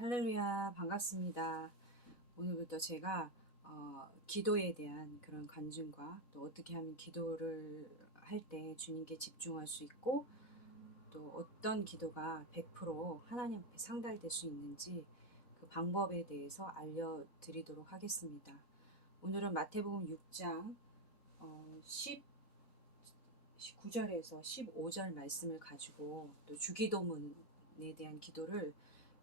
할렐루야, 반갑습니다. 오늘부터 제가 기도에 대한 그런 간증과 또 어떻게 하면 기도를 할 때 주님께 집중할 수 있고 또 어떤 기도가 100% 하나님 앞에 상달될 수 있는지 그 방법에 대해서 알려드리도록 하겠습니다. 오늘은 마태복음 6장 19절에서 15절 말씀을 가지고 또 주기도문에 대한 기도를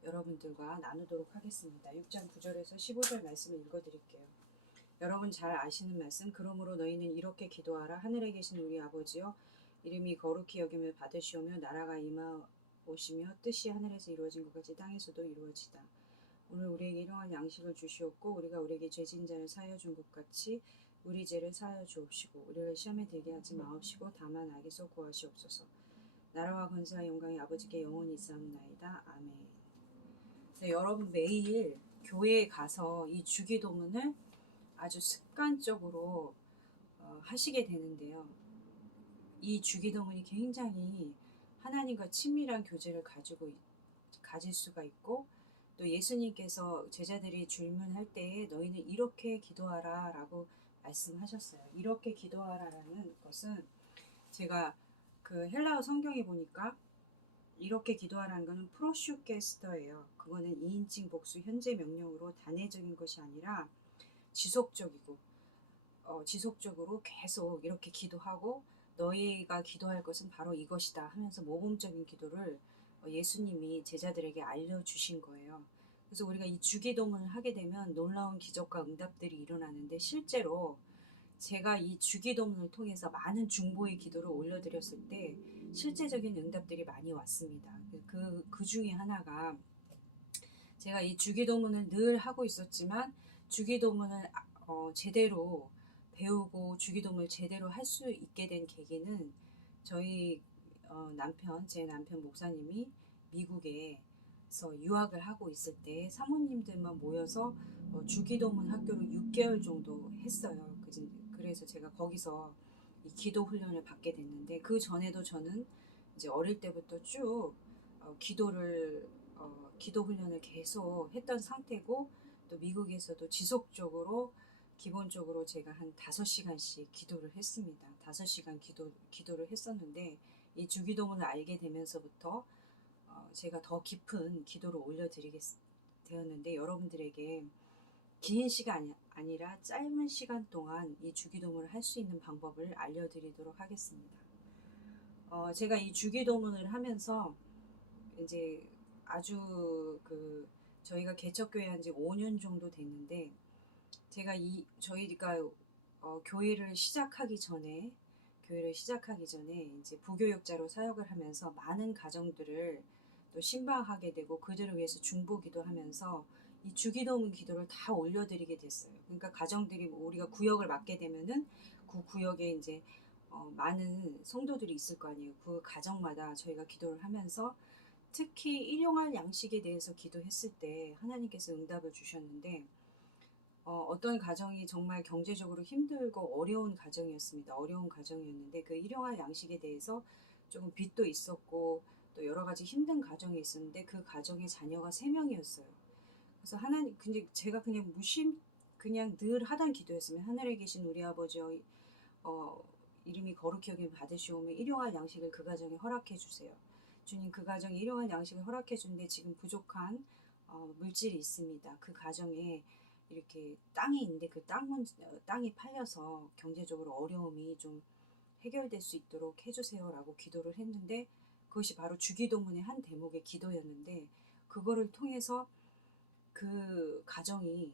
여러분들과 나누도록 하겠습니다. 6장 9절에서 15절 말씀을 읽어드릴게요. 여러분 잘 아시는 말씀, 그러므로 너희는 이렇게 기도하라. 하늘에 계신 우리 아버지여, 이름이 거룩히 여김을 받으시오며 나라가 임하오시며 뜻이 하늘에서 이루어진 것 같이 땅에서도 이루어지다. 오늘 우리에게 일용할 양식을 주시옵고 우리가 우리에게 죄진 자를 사하여 준 것 같이 우리 죄를 사하여 주옵시고 우리를 시험에 들게 하지 마옵시고 다만 악에서 구하시옵소서. 나라와 권세와 영광이 아버지께 영원히 있사옵나이다. 아멘. 네, 여러분 매일 교회에 가서 이 주기도문을 아주 습관적으로 하시게 되는데요. 이 주기도문이 굉장히 하나님과 친밀한 교제를 가질 수가 있고 또 예수님께서 제자들이 질문할 때에 너희는 이렇게 기도하라 라고 말씀하셨어요. 이렇게 기도하라라는 것은 제가 그 헬라어 성경에 보니까 이렇게 기도하라는 것은 프로슈게스터예요. 그거는 2인칭 복수 현재 명령으로 단회적인 것이 아니라 지속적이고 지속적으로 계속 이렇게 기도하고 너희가 기도할 것은 바로 이것이다 하면서 모범적인 기도를 예수님이 제자들에게 알려주신 거예요. 그래서 우리가 이 주기도문을 하게 되면 놀라운 기적과 응답들이 일어나는데 실제로 제가 이 주기도문을 통해서 많은 중보의 기도를 올려드렸을 때 실제적인 응답들이 많이 왔습니다. 그 중에 하나가 제가 이 주기도문을 늘 하고 있었지만 주기도문을 제대로 배우고 주기도문을 제대로 할 수 있게 된 계기는 저희 제 남편 목사님이 미국에서 유학을 하고 있을 때 사모님들만 모여서 주기도문 학교를 6개월 정도 했어요. 그래서 제가 거기서 이 기도 훈련을 받게 됐는데 그 전에도 저는 이제 어릴 때부터 쭉 기도 훈련을 계속 했던 상태고 또 미국에서도 지속적으로 기본적으로 제가 한 5시간씩 기도를 했습니다. 5시간 기도를 했었는데 이 주기도문을 알게 되면서부터 제가 더 깊은 기도를 올려드리게 되었는데 여러분들에게 긴 시간이 아니라 짧은 시간 동안 이 주기도문을 할 수 있는 방법을 알려드리도록 하겠습니다. 제가 이 주기도문을 하면서 이제 아주 저희가 개척교회 한 지 5년 정도 됐는데 제가 저희가 교회를 시작하기 전에 이제 부교육자로 사역을 하면서 많은 가정들을 또 신방하게 되고 그들을 위해서 중보기도 하면서 이 주기도문 기도를 다 올려드리게 됐어요. 그러니까 가정들이 우리가 구역을 맡게 되면은 그 구역에 이제 많은 성도들이 있을 거 아니에요. 그 가정마다 저희가 기도를 하면서 특히 일용할 양식에 대해서 기도했을 때 하나님께서 응답을 주셨는데 어떤 가정이 정말 경제적으로 힘들고 어려운 가정이었습니다. 어려운 가정이었는데 그 일용할 양식에 대해서 조금 빚도 있었고 또 여러 가지 힘든 가정이 있었는데 그 가정의 자녀가 3명이었어요. 그래서 근데 제가 그냥 늘 하던 기도였으면 하늘에 계신 우리 아버지여 어, 이름이 거룩히 여김을 받으시오며 일용할 양식을 그 가정에 허락해 주세요. 주님 그 가정에 일용할 양식을 허락해 주는데 지금 부족한 물질이 있습니다. 그 가정에 이렇게 땅이 있는데 땅이 팔려서 경제적으로 어려움이 좀 해결될 수 있도록 해주세요라고 기도를 했는데 그것이 바로 주기도문의 한 대목의 기도였는데 그거를 통해서 그 가정이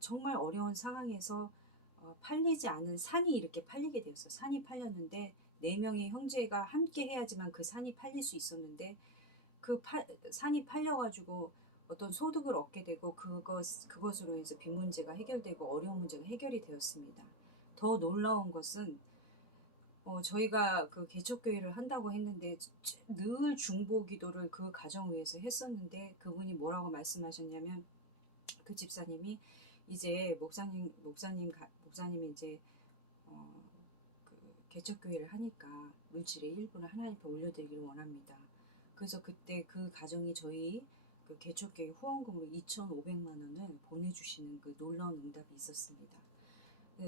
정말 어려운 상황에서 팔리지 않은 산이 이렇게 팔리게 되었어요. 산이 팔렸는데 4명의 형제가 함께 해야지만 그 산이 팔릴 수 있었는데 산이 팔려가지고 어떤 소득을 얻게 되고 그것으로 해서 빚 문제가 해결되고 어려운 문제가 해결이 되었습니다. 더 놀라운 것은 저희가 그 개척교회를 한다고 했는데 늘 중보 기도를 그 가정 위해서 했었는데 그분이 뭐라고 말씀하셨냐면 그 집사님이 이제 목사님이 이제 그 개척교회를 하니까 물질의 일부를 하나님 앞에 올려드리기를 원합니다. 그래서 그때 그 가정이 저희 그 개척교회 후원금으로 2,500만 원을 보내주시는 그 놀라운 응답이 있었습니다.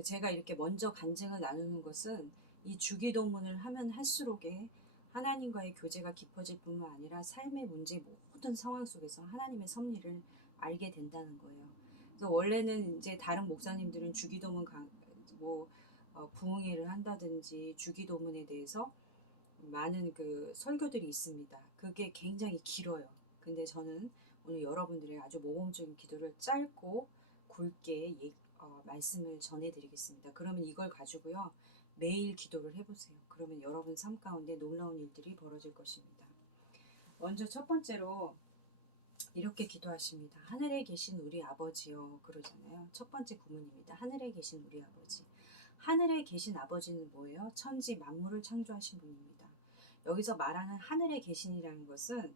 제가 이렇게 먼저 간증을 나누는 것은 이 주기도문을 하면 할수록에 하나님과의 교제가 깊어질 뿐만 아니라 삶의 문제 모든 상황 속에서 하나님의 섭리를 알게 된다는 거예요. 그래서 원래는 이제 다른 목사님들은 주기도문 부흥회를 한다든지 주기도문에 대해서 많은 그 설교들이 있습니다. 그게 굉장히 길어요. 근데 저는 오늘 여러분들의 아주 모범적인 기도를 짧고 굵게 말씀을 전해드리겠습니다. 그러면 이걸 가지고요 매일 기도를 해보세요. 그러면 여러분 삶 가운데 놀라운 일들이 벌어질 것입니다. 먼저 첫 번째로 이렇게 기도하십니다. 하늘에 계신 우리 아버지요, 그러잖아요. 첫 번째 구문입니다. 하늘에 계신 우리 아버지. 하늘에 계신 아버지는 뭐예요? 천지 만물을 창조하신 분입니다. 여기서 말하는 하늘에 계신이라는 것은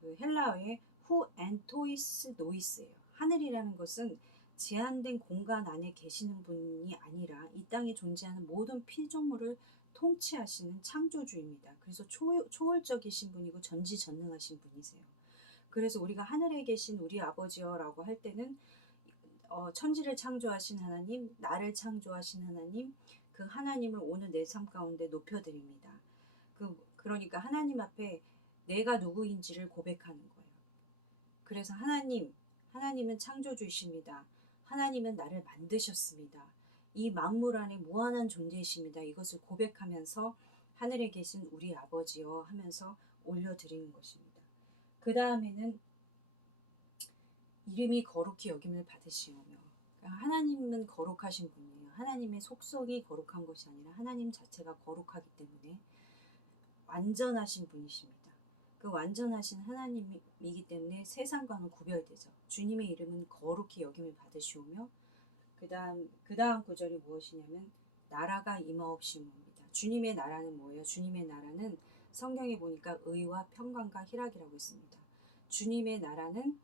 그 헬라어의 후 엔토이스 노이스예요. 하늘이라는 것은 제한된 공간 안에 계시는 분이 아니라 이 땅에 존재하는 모든 피조물을 통치하시는 창조주입니다. 그래서 초월적이신 분이고 전지전능하신 분이세요. 그래서 우리가 하늘에 계신 우리 아버지여라고 할 때는 천지를 창조하신 하나님, 나를 창조하신 하나님, 그 하나님을 오늘 내 삶 가운데 높여드립니다. 그러니까 하나님 앞에 내가 누구인지를 고백하는 거예요. 그래서 하나님은 창조주이십니다. 하나님은 나를 만드셨습니다. 이 만물 안에 무한한 존재이십니다. 이것을 고백하면서 하늘에 계신 우리 아버지여 하면서 올려드리는 것입니다. 그 다음에는 이름이 거룩히 여김을 받으시오며, 그러니까 하나님은 거룩하신 분이에요. 하나님의 속성이 거룩한 것이 아니라 하나님 자체가 거룩하기 때문에 완전하신 분이십니다. 그 완전하신 하나님이기 때문에 세상과는 구별되죠. 주님의 이름은 거룩히 여김을 받으시오며, 그 다음 구절이 무엇이냐면 나라가 임하옵시오입니다. 주님의 나라는 뭐예요? 주님의 나라는 성경에 보니까 의와 평강과 희락이라고 했습니다. 주님의 나라는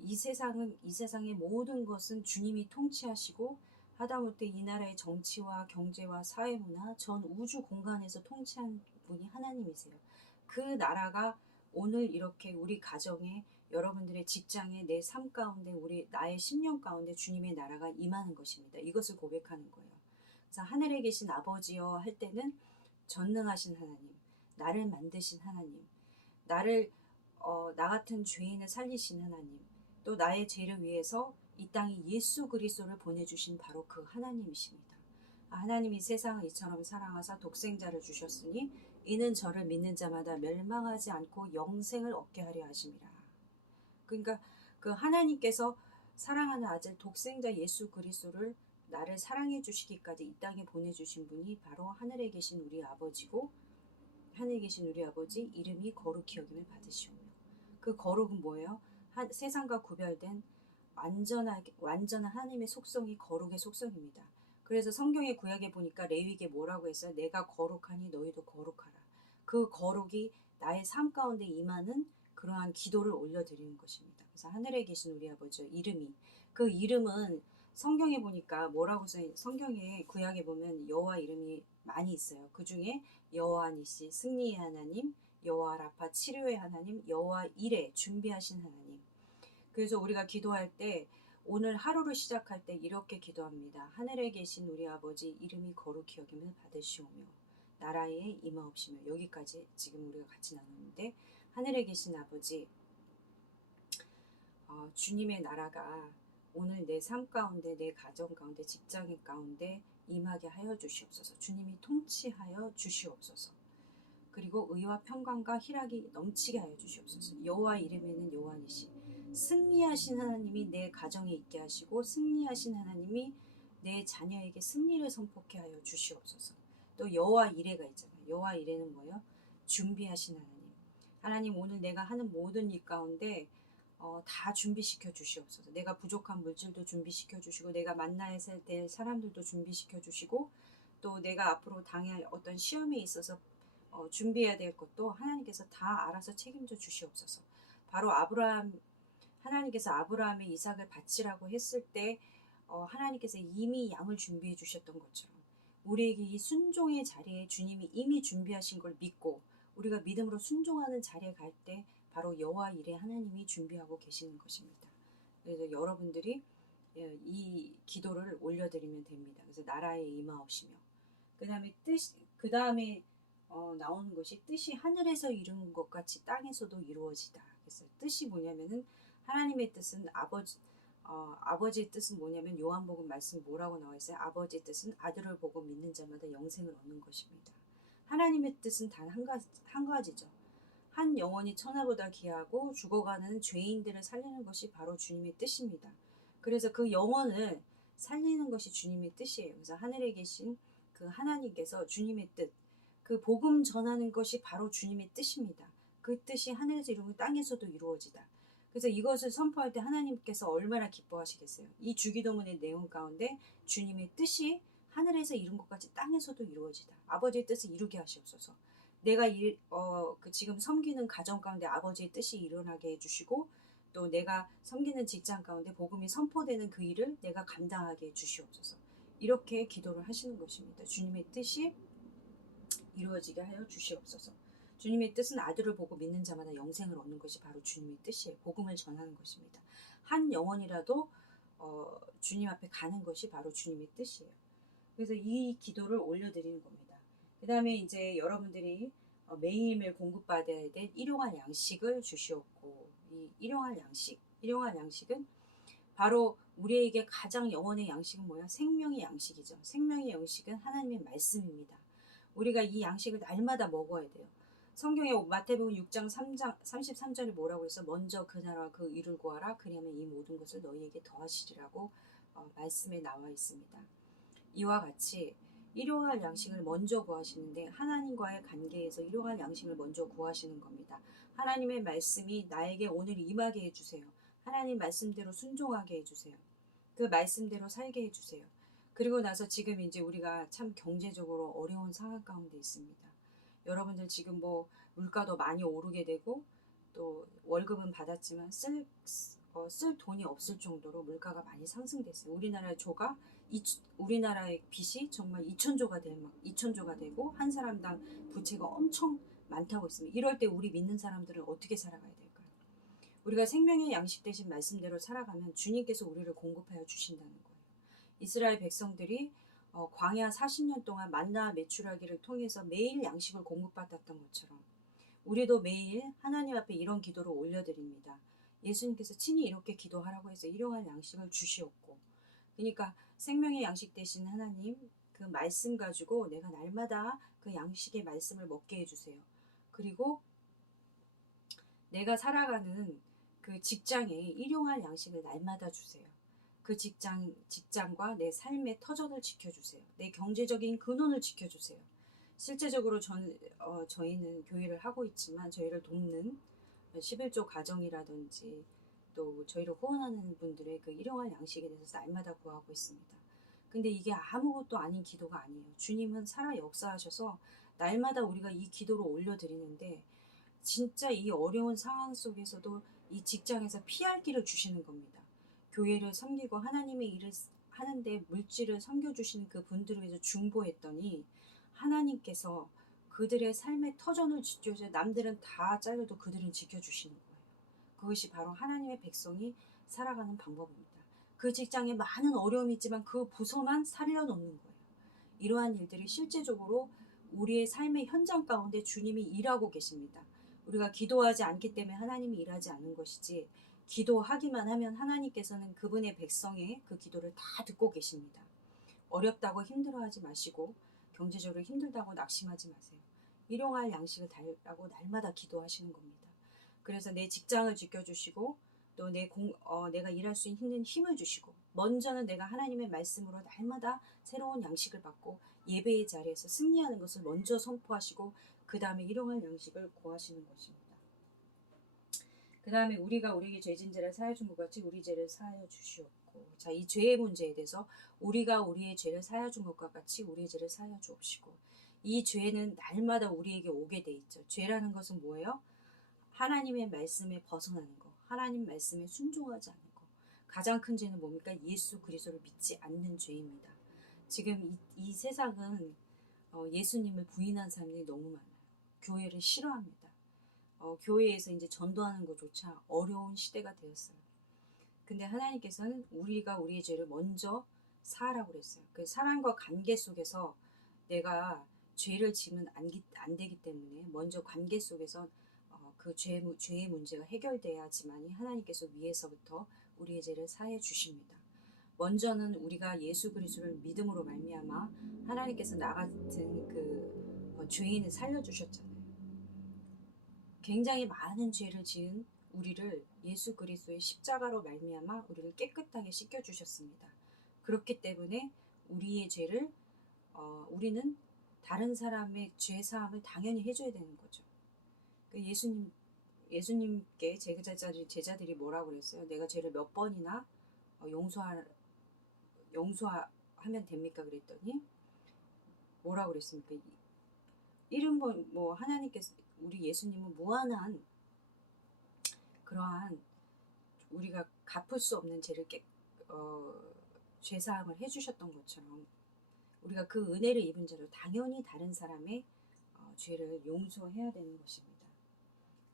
이 세상의 모든 것은 주님이 통치하시고 하다못해 이 나라의 정치와 경제와 사회문화 전 우주 공간에서 통치한 분이 하나님이세요. 그 나라가 오늘 이렇게 우리 가정에, 여러분들의 직장에, 내 삶 가운데, 나의 심령 가운데 주님의 나라가 임하는 것입니다. 이것을 고백하는 거예요. 그래서 하늘에 계신 아버지여 할 때는 전능하신 하나님, 나를 만드신 하나님, 나 같은 죄인을 살리신 하나님, 또 나의 죄를 위해서 이 땅에 예수 그리스도를 보내주신 바로 그 하나님이십니다. 하나님이 세상을 이처럼 사랑하사 독생자를 주셨으니 이는 저를 믿는 자마다 멸망하지 않고 영생을 얻게 하려 하심이라. 그러니까 그 하나님께서 사랑하는 아들 독생자 예수 그리스도를 나를 사랑해 주시기까지 이 땅에 보내주신 분이 바로 하늘에 계신 우리 아버지고, 하늘에 계신 우리 아버지 이름이 거룩히 여김을 받으시오며, 그 거룩은 뭐예요? 세상과 구별된 완전한 하나님의 속성이 거룩의 속성입니다. 그래서 성경의 구약에 보니까 레위기에 뭐라고 했어요? 내가 거룩하니 너희도 거룩하라. 그 거룩이 나의 삶 가운데 임하는 그러한 기도를 올려드리는 것입니다. 그래서 하늘에 계신 우리 아버지 그 이름은 성경에 보니까 뭐라고 써요? 성경의 구약에 보면 여호와 이름이 많이 있어요. 그 중에 여호와 니시 승리의 하나님, 여호와 라파 치료의 하나님, 여호와 이레 준비하신 하나님. 그래서 우리가 기도할 때 오늘 하루를 시작할 때 이렇게 기도합니다. 하늘에 계신 우리 아버지 이름이 거룩히 여김을 받으시오며 나라에 임하옵시며, 여기까지 지금 우리가 같이 나누는데, 하늘에 계신 아버지, 주님의 나라가 오늘 내 삶 가운데, 내 가정 가운데, 직장 가운데 임하게 하여 주시옵소서. 주님이 통치하여 주시옵소서. 그리고 의와 평강과 희락이 넘치게 하여 주시옵소서. 여호와 이름에는 여호와니시, 승리하신 하나님이 내 가정에 있게 하시고 승리하신 하나님이 내 자녀에게 승리를 선포케 하여 주시옵소서. 또 여호와 이레가 있잖아요. 여호와 이레는 뭐예요? 준비하신 하나님. 하나님, 오늘 내가 하는 모든 일 가운데 다 준비시켜 주시옵소서. 내가 부족한 물질도 준비시켜 주시고, 내가 만나야 될 사람들도 준비시켜 주시고, 또 내가 앞으로 당할 어떤 시험에 있어서 준비해야 될 것도 하나님께서 다 알아서 책임져 주시옵소서. 바로 하나님께서 아브라함의 이삭을 바치라고 했을 때 하나님께서 이미 양을 준비해 주셨던 것처럼 우리에게 이 순종의 자리에 주님이 이미 준비하신 걸 믿고 우리가 믿음으로 순종하는 자리에 갈 때 바로 여호와 일에 하나님이 준비하고 계시는 것입니다. 그래서 여러분들이 이 기도를 올려드리면 됩니다. 그래서 나라에 임하옵시며, 그 다음에 나오는 것이 뜻이 하늘에서 이루는 것 같이 땅에서도 이루어지다. 그래서 뜻이 뭐냐면은 하나님의 뜻은 아버지의 뜻은 뭐냐면 요한복음 말씀 뭐라고 나와 있어요? 아버지의 뜻은 아들을 보고 믿는 자마다 영생을 얻는 것입니다. 하나님의 뜻은 단 한 가지죠. 한 영혼이 천하보다 귀하고 죽어가는 죄인들을 살리는 것이 바로 주님의 뜻입니다. 그래서 그 영혼을 살리는 것이 주님의 뜻이에요. 그래서 하늘에 계신 그 하나님께서 주님의 뜻, 그 복음 전하는 것이 바로 주님의 뜻입니다. 그 뜻이 하늘에서 이루고 땅에서도 이루어지다. 그래서 이것을 선포할 때 하나님께서 얼마나 기뻐하시겠어요. 이 주기도문의 내용 가운데 주님의 뜻이 하늘에서 이룬 것 같이 땅에서도 이루어지다. 아버지의 뜻을 이루게 하시옵소서. 내가 지금 섬기는 가정 가운데 아버지의 뜻이 일어나게 해주시고, 또 내가 섬기는 직장 가운데 복음이 선포되는 그 일을 내가 감당하게 해주시옵소서. 이렇게 기도를 하시는 것입니다. 주님의 뜻이 이루어지게 하여 주시옵소서. 주님의 뜻은 아들을 보고 믿는 자마다 영생을 얻는 것이 바로 주님의 뜻이에요. 복음을 전하는 것입니다. 한 영혼이라도 주님 앞에 가는 것이 바로 주님의 뜻이에요. 그래서 이 기도를 올려드리는 겁니다. 그 다음에 이제 여러분들이 매일매일 공급받아야 될 일용할 양식을 주시옵고, 이 일용할 양식은 바로 우리에게 가장 영혼의 양식은 뭐야? 생명의 양식이죠. 생명의 양식은 하나님의 말씀입니다. 우리가 이 양식을 날마다 먹어야 돼요. 성경에 마태복음 6장 33절에 뭐라고 해서 먼저 그 나라와 그 일을 구하라. 그리하면 이 모든 것을 너희에게 더하시리라고 말씀에 나와 있습니다. 이와 같이 일용할 양식을 먼저 구하시는데, 하나님과의 관계에서 일용할 양식을 먼저 구하시는 겁니다. 하나님의 말씀이 나에게 오늘 임하게 해주세요. 하나님 말씀대로 순종하게 해주세요. 그 말씀대로 살게 해주세요. 그리고 나서 지금 이제 우리가 참 경제적으로 어려운 상황 가운데 있습니다. 여러분들 지금 뭐 물가도 많이 오르게 되고, 또 월급은 받았지만 쓸 돈이 없을 정도로 물가가 많이 상승됐어요. 우리나라의 빚이 정말 2천조가 되고, 한 사람당 부채가 엄청 많다고 했습니다. 이럴 때 우리 믿는 사람들은 어떻게 살아가야 될까요? 우리가 생명의 양식 대신 말씀대로 살아가면 주님께서 우리를 공급하여 주신다는 거예요. 이스라엘 백성들이 광야 40년 동안 만나 메추라기를 통해서 매일 양식을 공급받았던 것처럼 우리도 매일 하나님 앞에 이런 기도를 올려드립니다. 예수님께서 친히 이렇게 기도하라고 해서 일용할 양식을 주시옵고, 그러니까 생명의 양식 대신 하나님 그 말씀 가지고 내가 날마다 그 양식의 말씀을 먹게 해주세요. 그리고 내가 살아가는 그 직장에 일용할 양식을 날마다 주세요. 그 직장과 내 삶의 터전을 지켜주세요. 내 경제적인 근원을 지켜주세요. 실제적으로 저희는 교회를 하고 있지만 저희를 돕는 11조 가정이라든지 또 저희를 후원하는 분들의 그 일용할 양식에 대해서 날마다 구하고 있습니다. 근데 이게 아무것도 아닌 기도가 아니에요. 주님은 살아 역사하셔서 날마다 우리가 이 기도를 올려드리는데, 진짜 이 어려운 상황 속에서도 이 직장에서 피할 길을 주시는 겁니다. 교회를 섬기고 하나님의 일을 하는데 물질을 섬겨주시는 그 분들을 위해서 중보했더니 하나님께서 그들의 삶의 터전을 지켜주셔서 남들은 다 잘려도 그들은 지켜주시는 거예요. 그것이 바로 하나님의 백성이 살아가는 방법입니다. 그 직장에 많은 어려움이 있지만 그 부서만 살려놓는 거예요. 이러한 일들이 실제적으로 우리의 삶의 현장 가운데 주님이 일하고 계십니다. 우리가 기도하지 않기 때문에 하나님이 일하지 않는 것이지, 기도하기만 하면 하나님께서는 그분의 백성의 그 기도를 다 듣고 계십니다. 어렵다고 힘들어하지 마시고, 경제적으로 힘들다고 낙심하지 마세요. 일용할 양식을 달라고 날마다 기도하시는 겁니다. 그래서 내 직장을 지켜주시고, 또 내가 일할 수 있는 힘을 주시고, 먼저는 내가 하나님의 말씀으로 날마다 새로운 양식을 받고 예배의 자리에서 승리하는 것을 먼저 선포하시고, 그 다음에 일용할 양식을 구하시는 것입니다. 그 다음에 우리가 우리에게 죄진 죄를 사하여 준 것 같이 우리 죄를 사하여 주시옵고, 자, 이 죄의 문제에 대해서 우리가 우리의 죄를 사하여 준 것과 같이 우리의 죄를 사하여 주옵시고, 이 죄는 날마다 우리에게 오게 돼 있죠. 죄라는 것은 뭐예요? 하나님의 말씀에 벗어나는 거, 하나님 말씀에 순종하지 않는 거. 가장 큰 죄는 뭡니까? 예수 그리스도를 믿지 않는 죄입니다. 지금 이 세상은 예수님을 부인한 사람들이 너무 많아요. 교회를 싫어합니다. 교회에서 이제 전도하는 것조차 어려운 시대가 되었어요. 근데 하나님께서는 우리가 우리의 죄를 먼저 사하라고 그랬어요. 그 사랑과 관계 속에서 내가 죄를 지면 안 되기 때문에 먼저 관계 속에서 그 죄의 문제가 해결돼야지만이 하나님께서 위에서부터 우리의 죄를 사해 주십니다. 먼저는 우리가 예수 그리스도를 믿음으로 말미암아 하나님께서 나 같은 그 죄인을 살려주셨잖아요. 굉장히 많은 죄를 지은 우리를 예수 그리스도의 십자가로 말미암아 우리를 깨끗하게 씻겨주셨습니다. 그렇기 때문에 우리의 죄를 우리는 다른 사람의 죄 사함을 당연히 해줘야 되는 거죠. 그 예수님께 제자들이 뭐라고 그랬어요? 내가 죄를 몇 번이나 용서하면 됩니까? 그랬더니 뭐라고 그랬습니까? 70번 뭐 하나님께서 우리 예수님은 무한한 그러한 우리가 갚을 수 없는 죄사함을 해주셨던 것처럼 우리가 그 은혜를 입은 자로 당연히 다른 사람의 죄를 용서해야 되는 것입니다.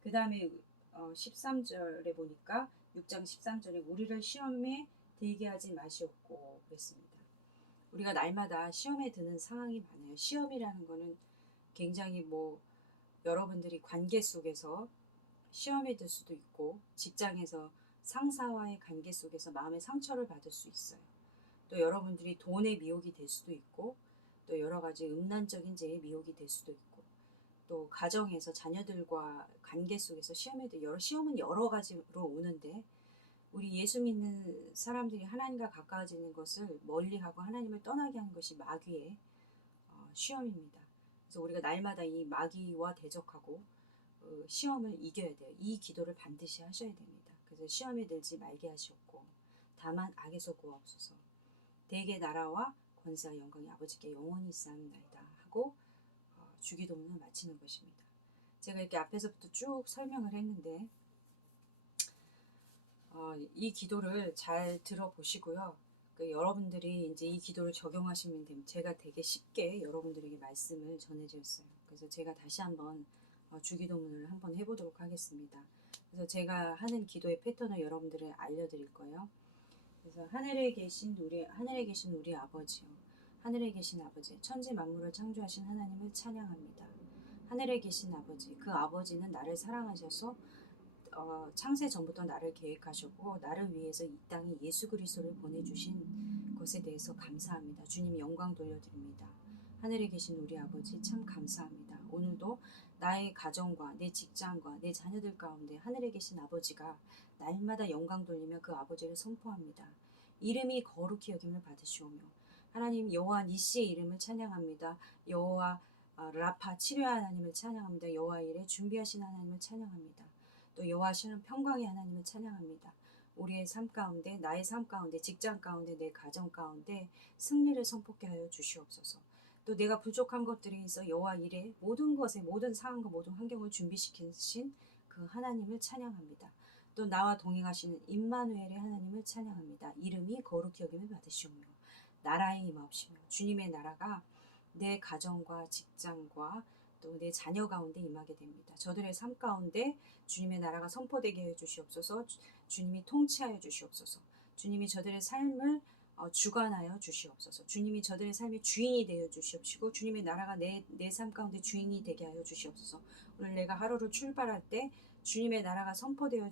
그 다음에 13절에 보니까 6장 13절에 우리를 시험에 들게 하지 마시옵고 그랬습니다. 우리가 날마다 시험에 드는 상황이 많아요. 시험이라는 거는 굉장히 여러분들이 관계 속에서 시험에 들 수도 있고 직장에서 상사와의 관계 속에서 마음의 상처를 받을 수 있어요. 또 여러분들이 돈의 미혹이 될 수도 있고 또 여러 가지 음란적인 죄의 미혹이 될 수도 있고 또 가정에서 자녀들과 관계 속에서 시험은 여러 가지로 오는데 우리 예수 믿는 사람들이 하나님과 가까워지는 것을 멀리하고 하나님을 떠나게 하는 것이 마귀의 시험입니다. 그래서 우리가 날마다 이 마귀와 대적하고 시험을 이겨야 돼요. 이 기도를 반드시 하셔야 됩니다. 그래서 시험에 들지 말게 하시옵고 다만 악에서 구하옵소서. 대개 나라와 권세와 영광이 아버지께 영원히 있사옵나이다 하고 주기도문을 마치는 것입니다. 제가 이렇게 앞에서부터 쭉 설명을 했는데 이 기도를 잘 들어보시고요. 여러분들이 이제 이 기도를 적용하시면 됩니다. 제가 되게 쉽게 여러분들에게 말씀을 전해드렸어요. 그래서 제가 다시 한번 주기도문을 한번 해보도록 하겠습니다. 그래서 제가 하는 기도의 패턴을 여러분들을 알려드릴 거예요. 그래서 하늘에 계신 우리 아버지요. 하늘에 계신 아버지, 천지 만물을 창조하신 하나님을 찬양합니다. 하늘에 계신 아버지, 그 아버지는 나를 사랑하셔서 창세 전부터 나를 계획하셨고 나를 위해서 이 땅에 예수 그리스도를 보내주신 것에 대해서 감사합니다. 주님 영광 돌려드립니다. 하늘에 계신 우리 아버지 참 감사합니다. 오늘도 나의 가정과 내 직장과 내 자녀들 가운데 하늘에 계신 아버지가 날마다 영광 돌리며 그 아버지를 선포합니다. 이름이 거룩히 여김을 받으시오며 하나님 여호와 니시의 이름을 찬양합니다. 여호와 라파 치료의 하나님을 찬양합니다. 여호와 일에 준비하신 하나님을 찬양합니다. 또 여호와 샬롬 평강의 하나님을 찬양합니다. 우리의 삶 가운데 나의 삶 가운데 직장 가운데 내 가정 가운데 승리를 선포케 하여 주시옵소서. 또 내가 부족한 것들에 있어 여호와 일에 모든 것에 모든 상황과 모든 환경을 준비시키신 그 하나님을 찬양합니다. 또 나와 동행하시는 임마누엘의 하나님을 찬양합니다. 이름이 거룩히 여김을 받으시오며 나라에 임하옵시며 주님의 나라가 내 가정과 직장과 또 내 자녀 가운데 임하게 됩니다. 저들의 삶 가운데 주님의 나라가 선포되게 해 주시옵소서. 주님이 통치하여 주시옵소서. 주님이 저들의 삶을 주관하여 주시옵소서. 주님이 저들의 삶의 주인이 되어 주시옵시고 주님의 나라가 내 삶 가운데 주인이 되게 하여 주시옵소서. 오늘 내가 하루를 출발할 때 주님의 나라가 선포되어